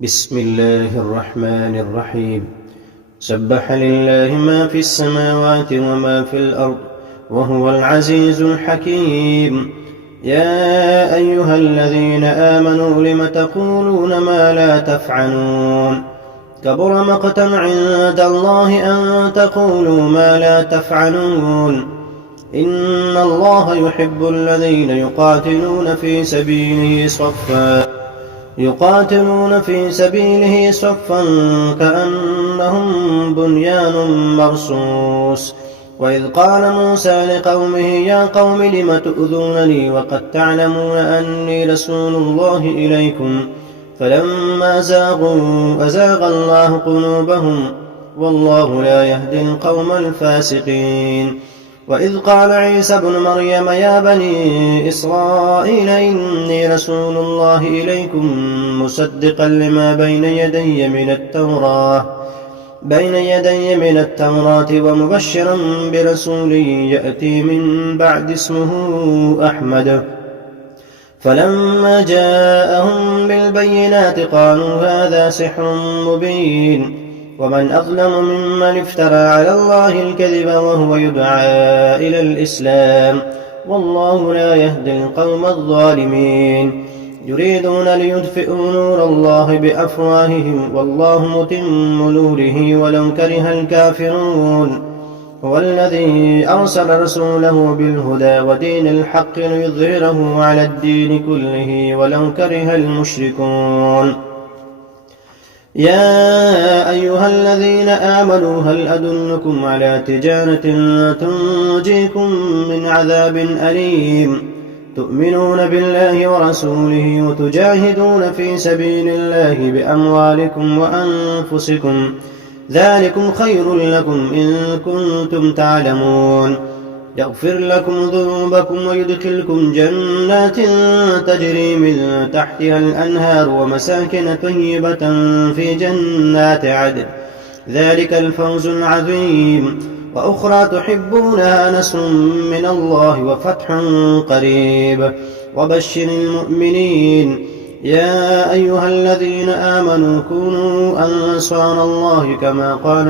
بسم الله الرحمن الرحيم. سبح لله ما في السماوات وما في الأرض وهو العزيز الحكيم. يا أيها الذين آمنوا لم تقولون ما لا تفعلون؟ كبر مقتا عند الله أن تقولوا ما لا تفعلون. إن الله يحب الذين يقاتلون في سبيله صفا كأنهم بنيان مرصوص. وإذ قال موسى لقومه يا قوم لم تؤذونني وقد تعلمون أني رسول الله إليكم فلما زاغوا أزاغ الله قلوبهم والله لا يهدي القوم الفاسقين. وإذ قال عيسى ابن مريم يا بني إسرائيل إني رسول الله إليكم مصدقا لما بين يدي من التوراة ومبشرا برسول يأتي من بعد اسمه أحمد. فلما جاءهم بالبينات قالوا هذا سحر مبين. ومن أظلم ممن افترى على الله الكذب وهو يدعى إلى الإسلام والله لا يهدي القوم الظالمين. يريدون ليطفئوا نور الله بأفواههم والله متم نوره ولو كره الكافرون. هو الذي أرسل رسوله بالهدى ودين الحق ليظهره على الدين كله ولو كره المشركون. يا أيها الذين آمنوا هل أدلكم على تجارة تنجيكم من عذاب أليم تؤمنون بالله ورسوله وتجاهدون في سبيل الله بأموالكم وأنفسكم ذلكم خير لكم إن كنتم تعلمون. يغفر لكم ذنوبكم ويدخلكم جنات تجري من تحتها الأنهار ومساكن طيبة في جنات عدن ذلك الفوز العظيم. وأخرى تحبونها نصر من الله وفتح قريب وبشر المؤمنين. يا أيها الذين آمنوا كونوا أنصار الله كما قال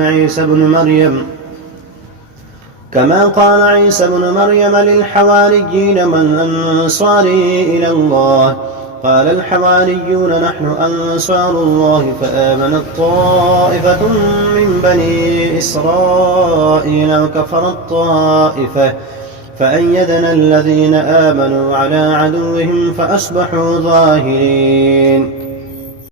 عيسى بن مريم للحواريين من أنصاري إلى الله قال الحواريون نحن أنصار الله فآمنت طائفة من بني إسرائيل وكفرت طائفة فأيدنا الذين آمنوا على عدوهم فأصبحوا ظاهرين.